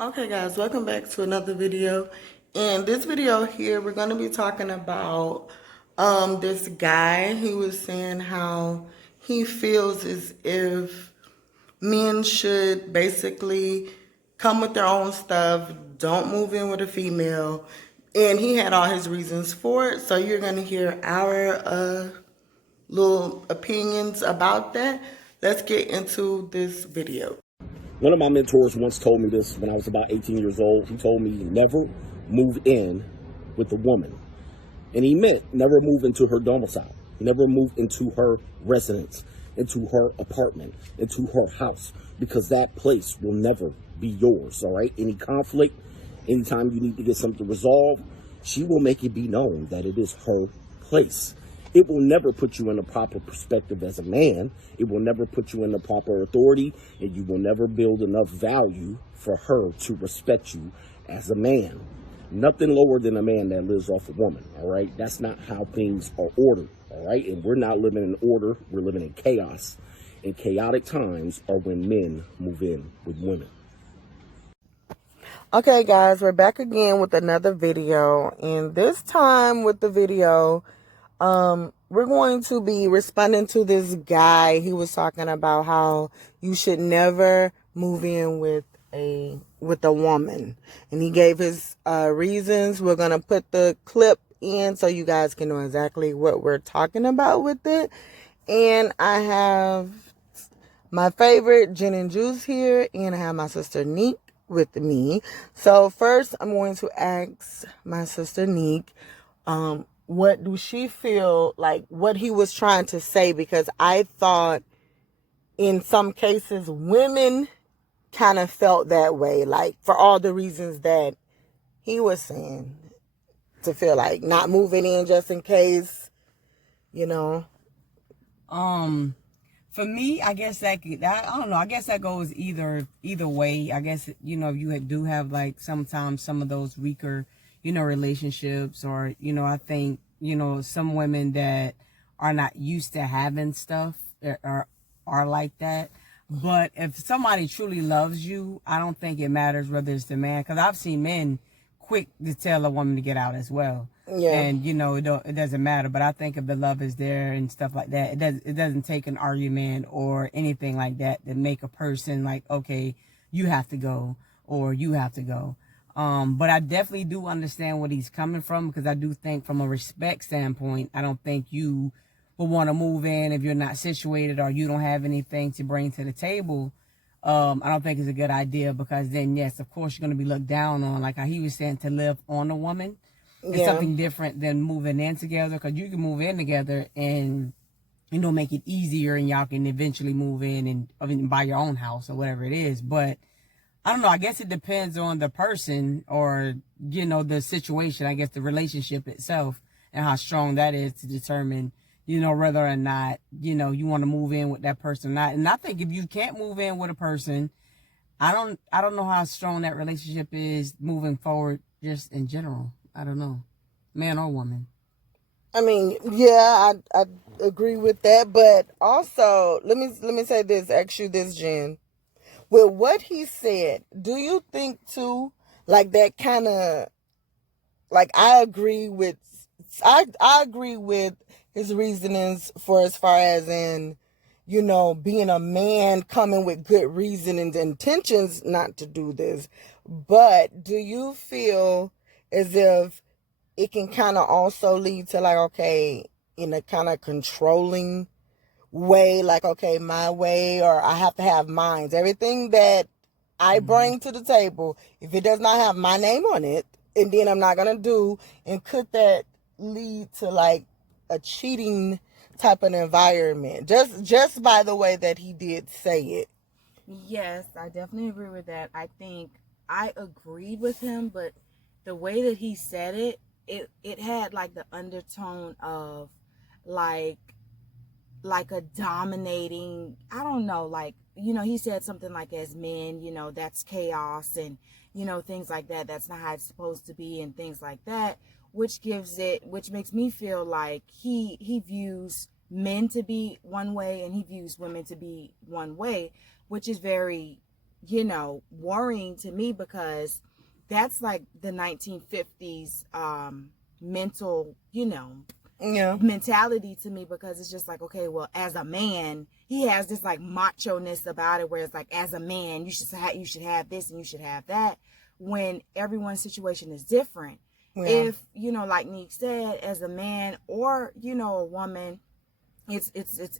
Okay guys, welcome back to another video. In this video here, we're going to be talking about this guy. He was saying how he feels as if men should basically come with their own stuff, don't move in with a female, and he had all his reasons for it. So you're going to hear our little opinions about that. Let's get into this video. One of my mentors once told me this when I was about 18 years old. He told me, never move in with a woman. And he meant never move into her domicile, never move into her residence, into her apartment, into her house, because that place will never be yours, all right? Any conflict, anytime you need to get something resolved, she will make it be known that it is her place. It will never put you in the proper perspective as a man. It will never put you in the proper authority, and you will never build enough value for her to respect you as a man. Nothing lower than a man that lives off a woman, all right? That's not how things are ordered, all right? And we're not living in order. We're living in chaos. And chaotic times are when men move in with women. Okay guys, we're back again with another video, and this time with the video, we're going to be responding to this guy. He was talking about how you should never move in with a woman, and he gave his reasons. We're gonna put the clip in so you guys can know exactly what we're talking about with it. And I have my favorite Jen and Juice here, and I have my sister Neek with me. So first, I'm going to ask my sister Neek, what do she feel like what he was trying to say? Because I thought in some cases women kind of felt that way, like for all the reasons that he was saying, to feel like not moving in just in case, you know. For me, I guess I don't know. I guess that goes either way. I guess, you do have like sometimes some of those weaker, relationships, or, I think, some women that are not used to having stuff are like that. But if somebody truly loves you, I don't think it matters whether it's the man, because I've seen men quick to tell a woman to get out as well. Yeah. And it doesn't matter. But I think if the love is there and stuff like that, it doesn't take an argument or anything like that to make a person like, okay, you have to go or you have to go. But I definitely do understand what he's coming from, because I do think from a respect standpoint, I don't think you will want to move in if you're not situated or you don't have anything to bring to the table. I don't think it's a good idea, because then, yes, of course, you're going to be looked down on. Like how he was saying, to live on a woman. It's something different than moving in together, because you can move in together and, make it easier, and y'all can eventually move in and buy your own house or whatever it is. But I don't know. I guess it depends on the person or, the situation, I guess the relationship itself, and how strong that is to determine, whether or not, you want to move in with that person or not. And I think if you can't move in with a person, I don't know how strong that relationship is moving forward, just in general. I don't know, man or woman. I mean, yeah, I agree with that, but also let me say this, ask you this, Jen. With what he said, do you think too, like that kind of, like I agree with his reasonings for as far as in, being a man coming with good reason and intentions not to do this. But do you feel as if it can kind of also lead to like, okay, in a kind of controlling way, like, okay, my way, or I have to have mine. Everything that I bring to the table, if it does not have my name on it, and then I'm not going to do, and could that lead to like a cheating type of environment, just by the way that he did say it? Yes, I definitely agree with that. I think I agreed with him, but the way that he said it had like the undertone of like a dominating, I don't know, like, he said something like, as men, that's chaos, and things like that. That's not how it's supposed to be, and things like that, which makes me feel like he views men to be one way and he views women to be one way, which is very worrying to me, because that's like the 1950s mental, mentality to me, because it's just like, okay, well, as a man, he has this like macho-ness about it, where it's like, as a man, you should have this and you should have that, when everyone's situation is different. If, like Neek said, as a man or, a woman, it's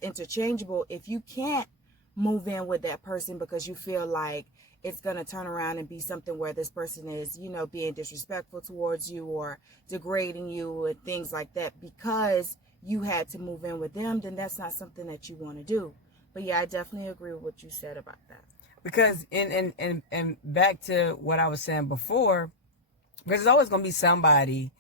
interchangeable. If you can't move in with that person because you feel like it's going to turn around and be something where this person is, being disrespectful towards you or degrading you and things like that, because you had to move in with them, then that's not something that you want to do. But yeah, I definitely agree with what you said about that. Because and back to what I was saying before, because there's always going to be somebody,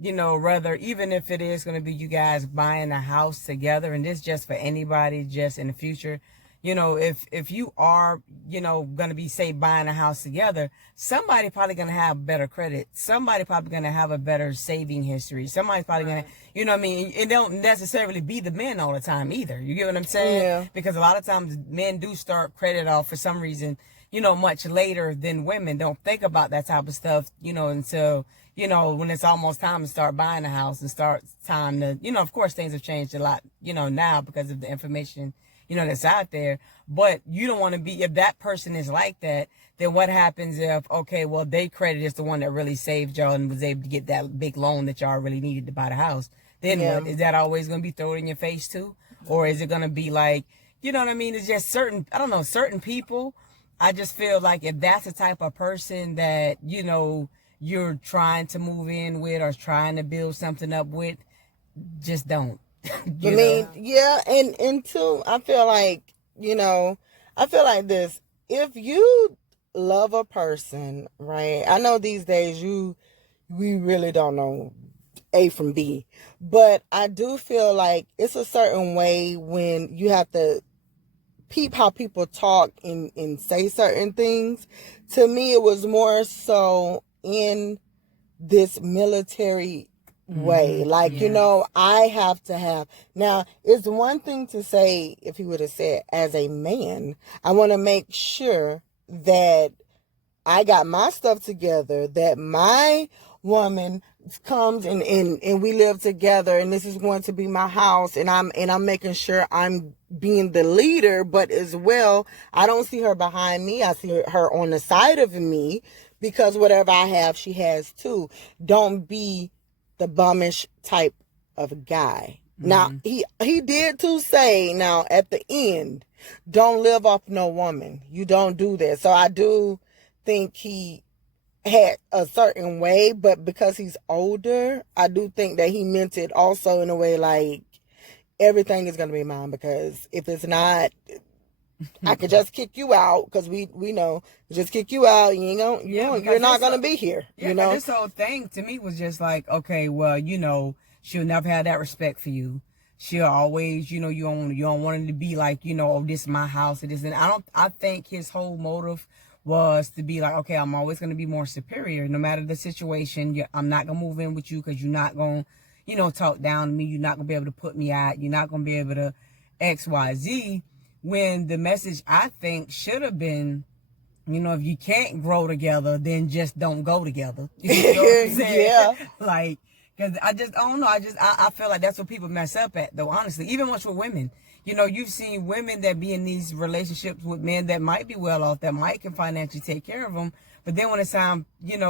rather, even if it is going to be you guys buying a house together, and this just for anybody, just in the future, if you are, going to be, say, buying a house together, somebody probably going to have better credit. Somebody probably going to have a better saving history. Somebody's probably going to, it don't necessarily be the men all the time either. You get what I'm saying? Yeah. Because a lot of times men do start credit off for some reason, much later than women. Don't think about that type of stuff, until, when it's almost time to start buying a house and start time to, of course things have changed a lot, now because of the information, that's out there. But you don't want to be, if that person is like that, then what happens if, okay, well, their credit is the one that really saved y'all and was able to get that big loan that y'all really needed to buy the house. Then what? Is that always going to be thrown in your face too? Or is it going to be like, it's just certain people. I just feel like if that's the type of person that, you're trying to move in with or trying to build something up with, just don't. Yeah, and two, I feel like, this. If you love a person, right? I know these days we really don't know A from B, but I do feel like it's a certain way when you have to peep how people talk and say certain things. To me, it was more so in this military way. Like, I have to have. Now, it's one thing to say, if he would have said, as a man, I want to make sure that I got my stuff together, that my woman comes and we live together, and this is going to be my house, and I'm making sure I'm being the leader, but as well, I don't see her behind me. I see her on the side of me, because whatever I have, she has too. Don't be the bummish type of guy. Now, he did too say, now at the end, don't live off no woman. You don't do that. So I do think he had a certain way, but because he's older, I do think that he meant it also in a way like, everything is going to be mine, because if it's not, I could just kick you out, because we know, just kick you out, you're not going to be here, This whole thing to me was just like, okay, well, she'll never have that respect for you. She'll always, you don't want it to be like, oh, this is my house, it isn't. I think his whole motive was to be like, okay, I'm always going to be more superior, no matter the situation. I'm not going to move in with you because you're not going to, talk down to me. You're not going to be able to put me out. You're not going to be able to X, Y, Z. When the message, I think, should have been, if you can't grow together, then just don't go together. You know what I'm saying? Yeah. Like, because I don't know. I feel like that's what people mess up at, though, honestly. Even once with women. You've seen women that be in these relationships with men that might be well off, that might can financially take care of them. But then when it's time,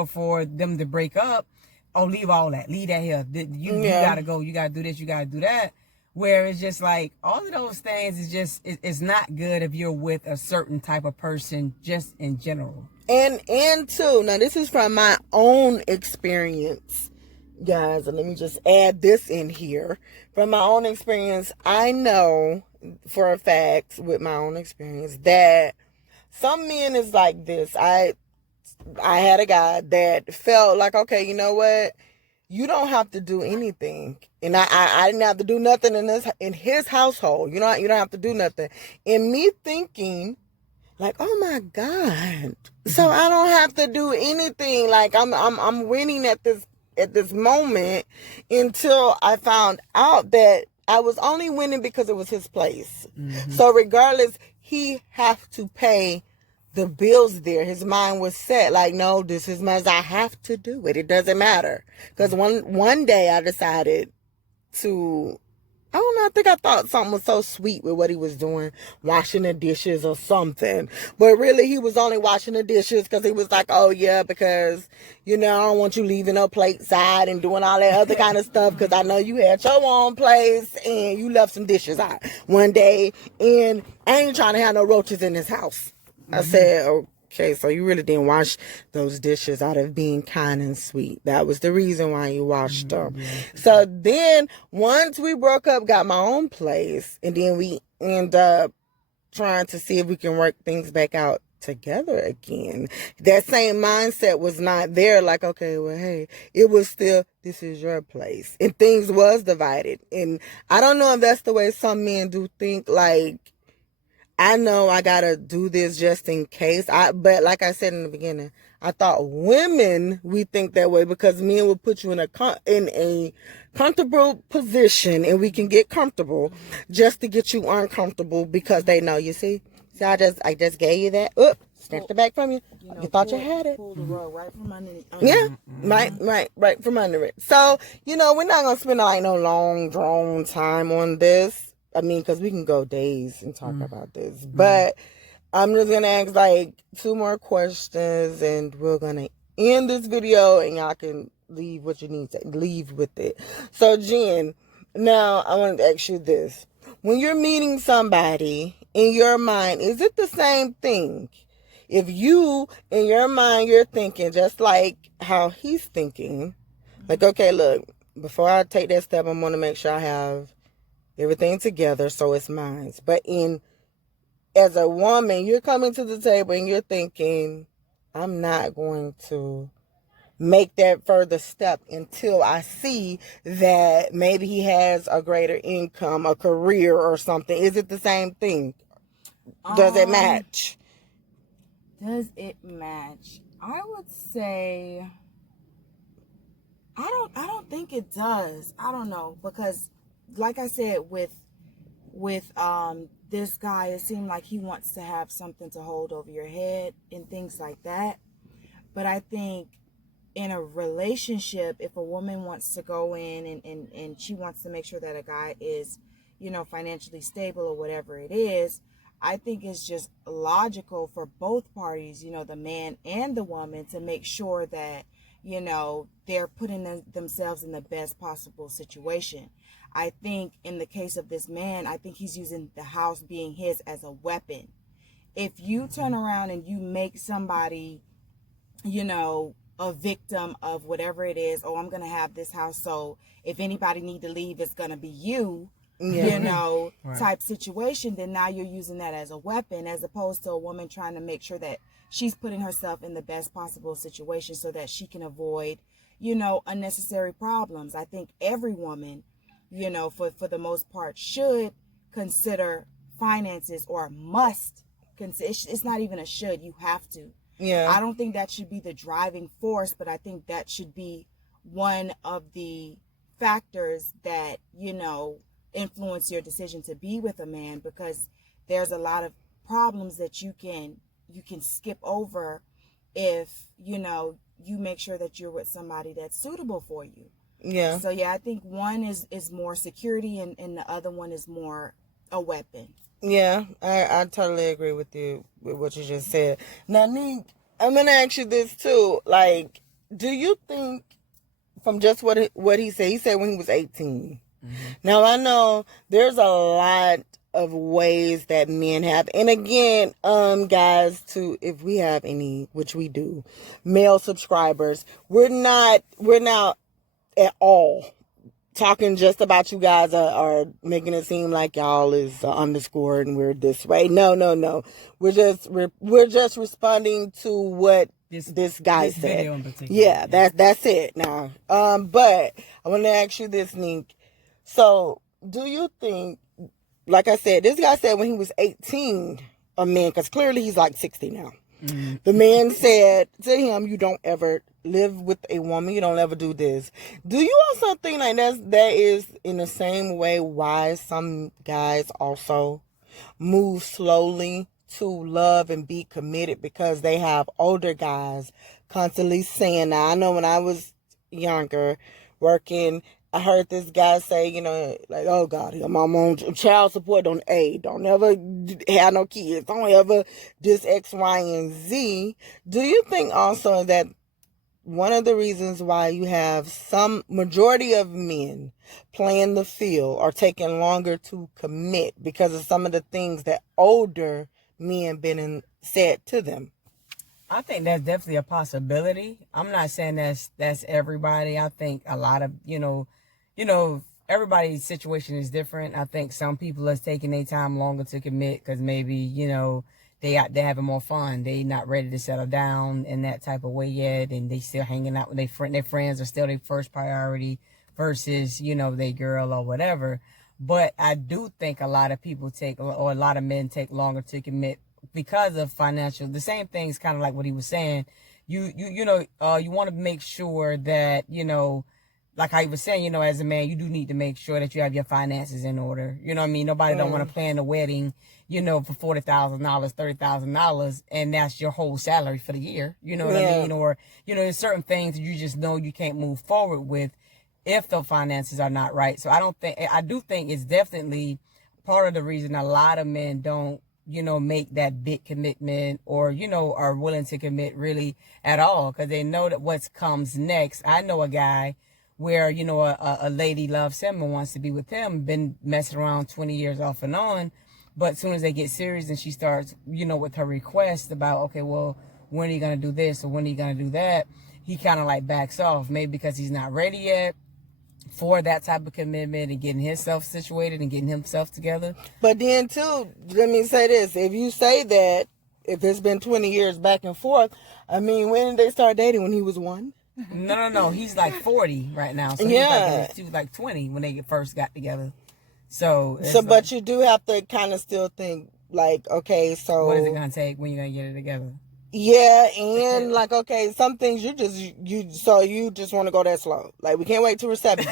for them to break up, oh, leave all that. Leave that here. You got to go. You got to do this. You got to do that. Where it's just like, all of those things is just, it's not good if you're with a certain type of person, just in general. And too, now this is from my own experience, guys, and let me just add this in here. From my own experience, I know for a fact, with my own experience, that some men is like this. I had a guy that felt like, okay, you know what? You don't have to do anything. And I didn't have to do nothing in his household. You don't have to do nothing. And me thinking, like, oh my God. So I don't have to do anything. Like I'm winning at this moment, until I found out that I was only winning because it was his place. So regardless, he have to pay the bills there. His mind was set. Like, no, this is my, I have to do it. It doesn't matter. Because one day I decided to, I don't know, I think I thought something was so sweet with what he was doing, washing the dishes or something. But really, he was only washing the dishes because he was like, oh, yeah, because, I don't want you leaving her plate side and doing all that other kind of stuff because I know you had your own place and you left some dishes out one day. And I ain't trying to have no roaches in this house. I said, okay, so you really didn't wash those dishes out of being kind and sweet. That was the reason why you washed them. So then, once we broke up, got my own place, and then we end up trying to see if we can work things back out together again. That same mindset was not there. Like, okay, well, hey, it was still, this is your place. And things was divided. And I don't know if that's the way some men do think, like, I know I gotta do this just in case. But like I said in the beginning, I thought women, we think that way because men will put you in a comfortable position and we can get comfortable just to get you uncomfortable because they know. You see, I just gave you that. Snatched it back from you. You thought you had it. Pull the rug right from under it. Yeah, right from under it. So we're not gonna spend like no long drawn time on this. I mean, because we can go days and talk about this. But I'm just going to ask like 2 more questions and we're going to end this video and y'all can leave what you need to leave with it. So, Jen, now I want to ask you this. When you're meeting somebody, in your mind, is it the same thing? If you, in your mind, you're thinking just like how he's thinking, like, okay, look, before I take that step, I'm going to make sure I have everything together so it's mine. But as a woman, you're coming to the table and you're thinking, I'm not going to make that further step until I see that maybe he has a greater income, a career or something. Is it the same thing? Does it match? Does it match? I would say I don't think it does. I don't know, because like I said, with this guy, it seemed like he wants to have something to hold over your head and things like that. But I think in a relationship, if a woman wants to go in and she wants to make sure that a guy is, financially stable or whatever it is, I think it's just logical for both parties, the man and the woman, to make sure that, they're putting themselves in the best possible situation. I think in the case of this man, I think he's using the house being his as a weapon. If you turn around and you make somebody, a victim of whatever it is, oh, I'm going to have this house, so if anybody need to leave, it's going to be you, right, type situation, then now you're using that as a weapon, as opposed to a woman trying to make sure that she's putting herself in the best possible situation so that she can avoid, unnecessary problems. I think every woman, for the most part, should consider finances, or must consider. It's not even a should, you have to. Yeah. I don't think that should be the driving force, but I think that should be one of the factors that, influence your decision to be with a man, because there's a lot of problems that you can skip over if, you make sure that you're with somebody that's suitable for you. Yeah. So yeah, I think one is more security and the other one is more a weapon. Yeah, I totally agree with you with what you just said. Now, Neek, I'm gonna ask you this too. Like, do you think, from just what he said when he was 18? Mm-hmm. Now I know there's a lot of ways that men have, and again, guys, too, if we have any, which we do, male subscribers, we're not at all talking just about you guys are making it seem like y'all is underscore and we're this way. No. We're just responding to what this guy said. Video in particular. Yeah, that's it now. But I want to ask you this, Neek. So, do you think, like I said, this guy said when he was 18, a man, because clearly he's like 60 now. Mm-hmm. The man said to him, you don't ever live with a woman, you don't ever do this. Do you also think like that is in the same way why some guys also move slowly to love and be committed because they have older guys constantly saying, now I know when I was younger working, I heard this guy say, you know, like, oh God, I'm on child support, don't ever have no kids, don't ever this X, Y, and Z. Do you think also that one of the reasons why you have some majority of men playing the field or taking longer to commit because of some of the things that older men been and said to them? I think that's definitely a possibility. I'm not saying that's everybody. I think a lot of, everybody's situation is different. I think some people are taking their time longer to commit because maybe, they're having more fun. They not ready to settle down in that type of way yet, and they still hanging out with their friends are still their first priority versus, their girl or whatever. But I do think a lot of people or a lot of men take longer to commit because of financial. The same thing's kind of like what he was saying. You want to make sure that, like I was saying, as a man, you do need to make sure that you have your finances in order. You know what I mean? Nobody don't want to plan a wedding, for $40,000, $30,000, and that's your whole salary for the year. You know what I mean? Or, there's certain things that you just know you can't move forward with if the finances are not right. So I do think it's definitely part of the reason a lot of men don't, make that big commitment or, are willing to commit really at all because they know that what comes next. I know a guy where, a lady loves him and wants to be with him, been messing around 20 years off and on. But as soon as they get serious and she starts, with her request about, okay, well, when are you going to do this or when are you going to do that? He kind of like backs off, maybe because he's not ready yet for that type of commitment and getting himself situated and getting himself together. But then, too, let me say this. If you say that, if it's been 20 years back and forth, I mean, when did they start dating? When he was 1? No. He's like 40 right now. So he was like 20 when they first got together. So but you do have to kind of still think, like, okay, so what is it going to take when you're going to get it together? Yeah, and like, okay, some things you just want to go that slow. Like, we can't wait till we're 70.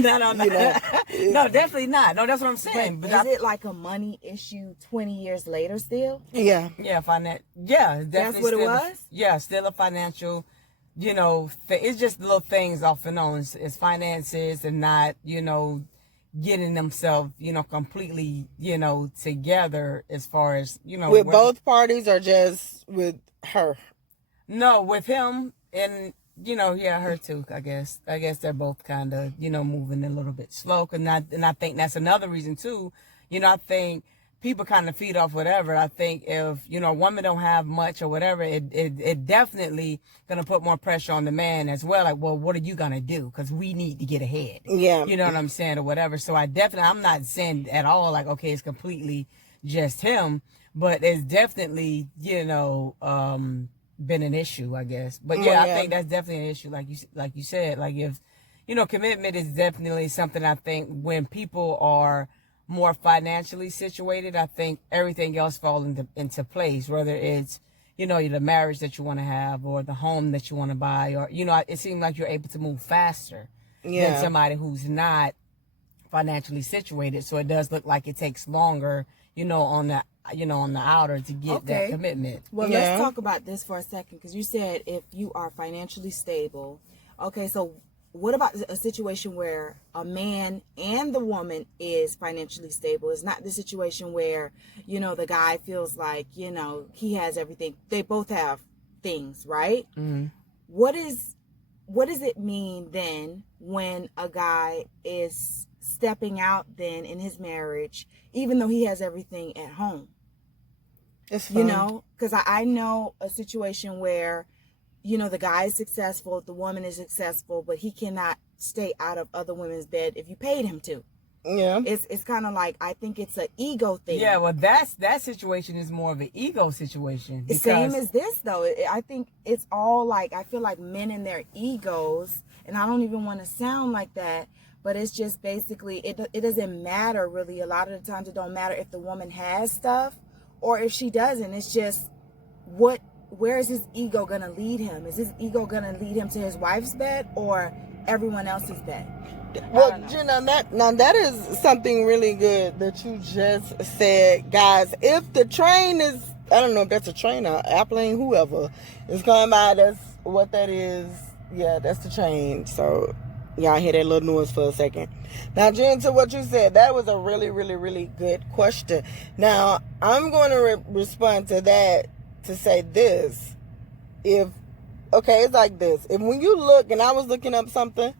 No. No, definitely not. No, that's what I'm saying. But is it like a money issue 20 years later still? Yeah. Yeah, definitely. That's what it was? Yeah, still a financial, it's just little things off and on. It's finances and not, getting themselves, completely, together as far as, with both parties or just with her? No, with him and, her too, I guess. I guess they're both kind of, moving a little bit slow. And I think that's another reason too. I think people kind of feed off whatever. I think if, a woman don't have much or whatever, it definitely going to put more pressure on the man as well. Like, well, what are you going to do? Because we need to get ahead. Yeah. You know what I'm saying? Or whatever. So I'm not saying at all like, okay, it's completely just him. But it's definitely, been an issue, I guess. But I think that's definitely an issue. Like you said, like if, commitment is definitely something I think when people are more financially situated, I think everything else falls into place, whether it's, the marriage that you want to have or the home that you want to buy, or, it seems like you're able to move faster than somebody who's not financially situated. So it does look like it takes longer, on the outer to get that commitment. Well, let's talk about this for a second, because you said if you are financially stable. Okay, so what about a situation where a man and the woman is financially stable? It's not the situation where, the guy feels like, he has everything. They both have things, right? Mm-hmm. What does it mean then when a guy is stepping out then in his marriage, even though he has everything at home? It's fun. Because I know a situation where, the guy is successful, the woman is successful, but he cannot stay out of other women's bed if you paid him to. Yeah. It's kind of like, I think it's an ego thing. Yeah, well, that situation is more of an ego situation. Same as this, though. I think it's all like, I feel like men and their egos, and I don't even want to sound like that, but it's just basically, it doesn't matter really. A lot of the times it don't matter if the woman has stuff or if she doesn't. It's just where is his ego going to lead him? Is his ego going to lead him to his wife's bed or everyone else's bed? Well, Jenna, that is something really good that you just said, guys. If the train is I don't know if that's a train or airplane, whoever is coming by. That's what that is. Yeah, that's the train. So y'all hear that little noise for a second. Now, Jen, to what you said, that was a really, really, really good question. Now, I'm going to respond to that to say this. Okay, it's like this. If when you look, and I was looking up something,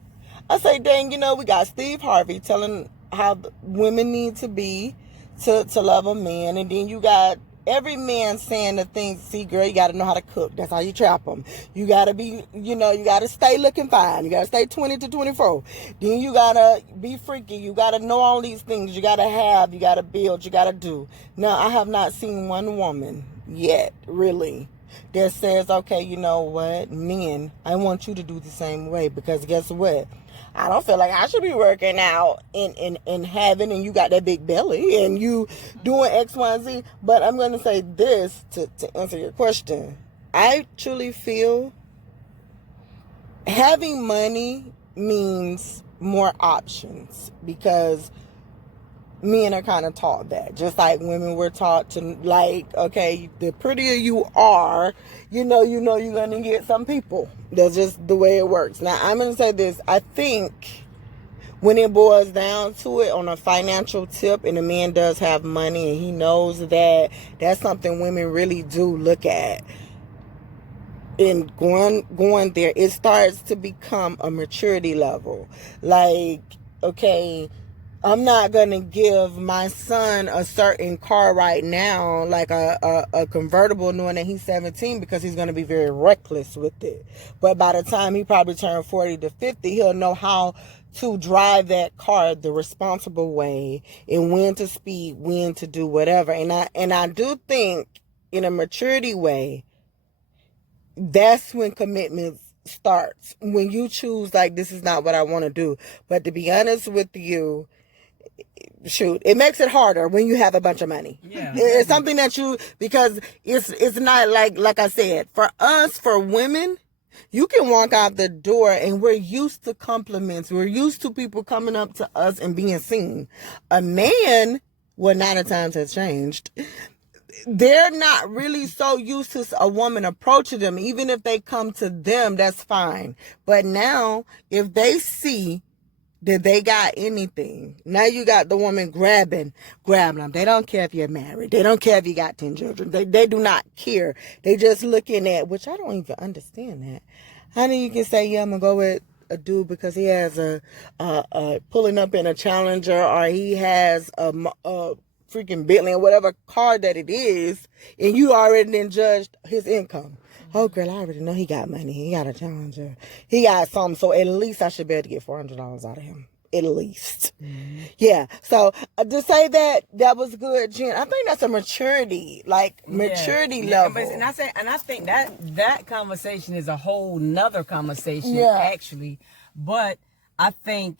I say, dang, we got Steve Harvey telling how women need to be to love a man. And then you got every man saying the things, see, girl, you got to know how to cook. That's how you trap them. You got to be, you got to stay looking fine. You got to stay 20 to 24. Then you got to be freaky. You got to know all these things. You got to have, you got to build, you got to do. Now, I have not seen one woman yet, really, that says, okay, you know what, men, I want you to do the same way, because guess what? I don't feel like I should be working out and having, and you got that big belly and you doing X, Y, and Z. But I'm going to say this to answer your question. I truly feel having money means more options, because men are kind of taught that, just like women were taught to, like, okay, the prettier you are, you're going to get some people. That's just the way it works. Now, I'm going to say this. I think when it boils down to it on a financial tip, and a man does have money and he knows that that's something women really do look at, and going there, it starts to become a maturity level. Like, okay, I'm not going to give my son a certain car right now, like a convertible, knowing that he's 17, because he's going to be very reckless with it. But by the time he probably turns 40 to 50, he'll know how to drive that car the responsible way, and when to speed, when to do whatever. And I do think in a maturity way, that's when commitment starts. When you choose, like, this is not what I want to do. But to be honest with you, shoot, it makes it harder when you have a bunch of money. Yeah. It's something that because it's not like I said, for us, for women, you can walk out the door and we're used to compliments. We're used to people coming up to us and being seen. A man, well, now the times has changed. They're not really so used to a woman approaching them. Even if they come to them, that's fine. But now, if they see that they got anything, now you got the woman grabbing them. They don't care if you're married. They don't care if you got 10 children. They do not care. They just looking at, which I don't even understand that. Honey, you can say, yeah, I'm going to go with a dude because he has a pulling up in a Challenger, or he has a freaking Bentley or whatever car that it is, and you already then judged his income. Oh, girl, I already know he got money. He got a Challenger. He got something, so at least I should be able to get $400 out of him. At least. Mm-hmm. Yeah. So to say that was good, Jen. I think that's a maturity level. And I think that conversation is a whole nother conversation, actually. But I think,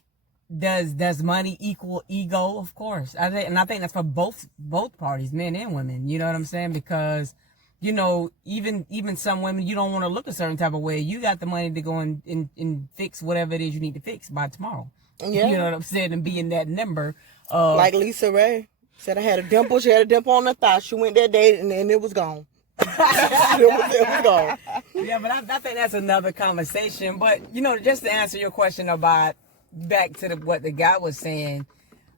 does money equal ego? Of course. I think that's for both parties, men and women. You know what I'm saying? Because, even some women, you don't want to look a certain type of way. You got the money to go and fix whatever it is you need to fix by tomorrow. Yeah. You know what I'm saying? And being that number. Like Lisa Ray said, I had a dimple. She had a dimple on her thigh. She went that day and it was gone. it was gone. Yeah, but I think that's another conversation. But, just to answer your question about back to what the guy was saying,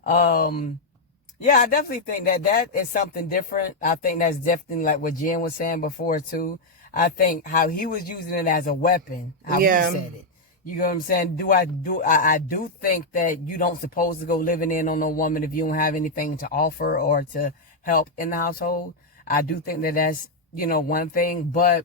I definitely think that is something different. I think that's definitely like what Jen was saying before too. I think how he was using it as a weapon, how he said it. You know what I'm saying? I do think that you don't supposed to go living in on no woman if you don't have anything to offer or to help in the household. I do think that's, one thing, but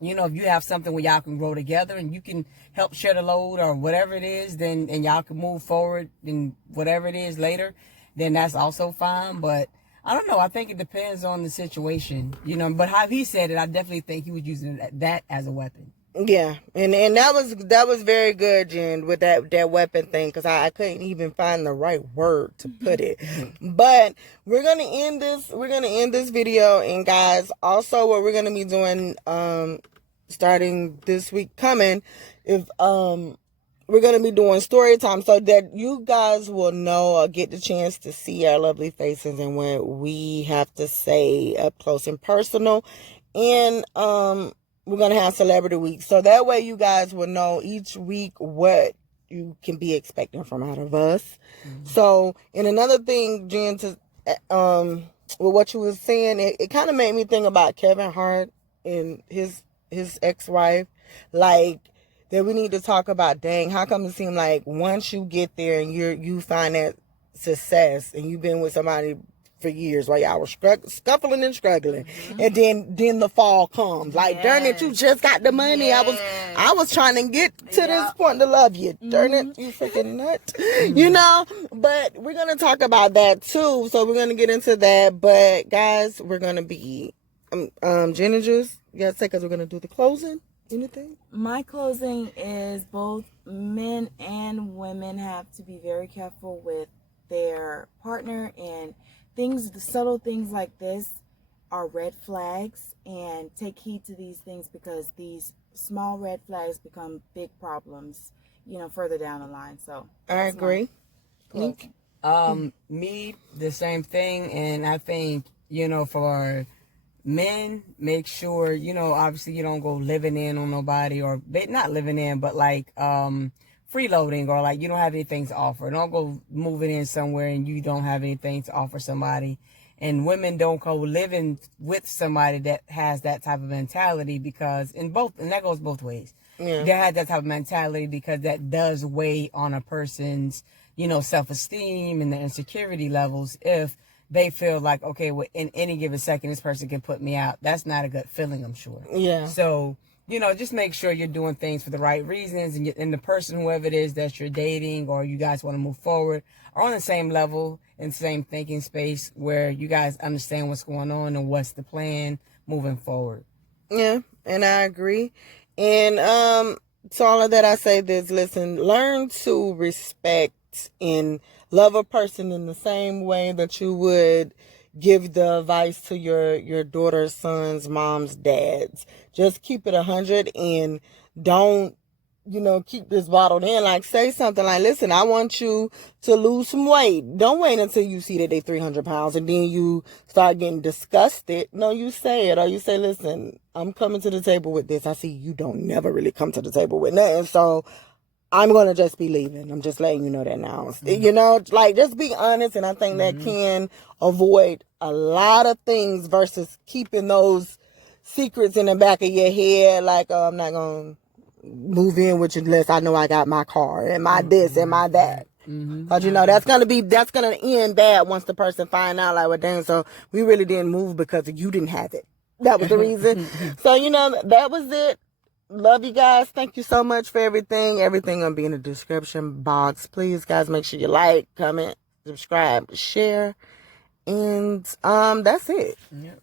if you have something where y'all can grow together and you can help share the load or whatever it is, then, and y'all can move forward in whatever it is later, then that's also fine. But I don't know. I think it depends on the situation, but how he said it, I definitely think he was using that as a weapon. Yeah. And that was very good, Jen, with that weapon thing, because I couldn't even find the right word to put it. But we're going to end this video. And guys, also what we're going to be doing, starting this week coming, we're we're going to be doing story time so that you guys will know or get the chance to see our lovely faces and what we have to say up close and personal. And we're going to have Celebrity Week. So that way you guys will know each week what you can be expecting from out of us. Mm-hmm. So, and another thing, Jen, to with what you were saying, it kind of made me think about Kevin Hart and his ex-wife. Like, that we need to talk about, dang, how come it seems like once you get there and you find that success and you've been with somebody for years while y'all were scuffling and struggling, mm-hmm. and then the fall comes. Like, yes. Darn it, you just got the money. Yes. I was trying to get to this point to love you. Mm-hmm. Darn it, you freaking nut. Mm-hmm. You know? But we're going to talk about that too. So we're going to get into that. But guys, we're going to be Jen and Juice, you got to say, because we're going to do the closing. Anything? My closing is both men and women have to be very careful with their partner, and the subtle things like this are red flags, and take heed to these things because these small red flags become big problems, further down the line. So I agree. Me, the same thing. And I think, for men, make sure, obviously you don't go living in on nobody, or not living in, but like freeloading, or like you don't have anything to offer. Don't go moving in somewhere and you don't have anything to offer somebody. And women don't go living with somebody that has that type of mentality, because and that goes both ways. Yeah. They have that type of mentality because that does weigh on a person's, self-esteem and their insecurity levels. If they feel like, okay, well, in any given second, this person can put me out. That's not a good feeling, I'm sure. Yeah. So, just make sure you're doing things for the right reasons, and the person, whoever it is that you're dating or you guys want to move forward, are on the same level and same thinking space where you guys understand what's going on and what's the plan moving forward. Yeah, and I agree. And to all of that, I say this: listen, learn to respect and love a person in the same way that you would give the advice to your daughter's, son's, mom's, dad's. Just keep it 100 and don't, keep this bottled in. Like, say something like, listen, I want you to lose some weight. Don't wait until you see that they 300 pounds and then you start getting disgusted. No, you say it. Or you say, listen, I'm coming to the table with this. I see you don't never really come to the table with nothing. So I'm going to just be leaving. I'm just letting you know that now. Mm-hmm. Like, just be honest. And I think that can avoid a lot of things versus keeping those secrets in the back of your head. Like, I'm not going to move in with you unless I know I got my car and my this and my that. Mm-hmm. Cause that's going to end bad once the person find out, like, well, dang, so we really didn't move because you didn't have it. That was the reason. So, that was it. Love you guys. Thank you so much for everything. Everything gonna be in the description box. Please, guys, make sure you like, comment, subscribe, share, and that's it. Yep.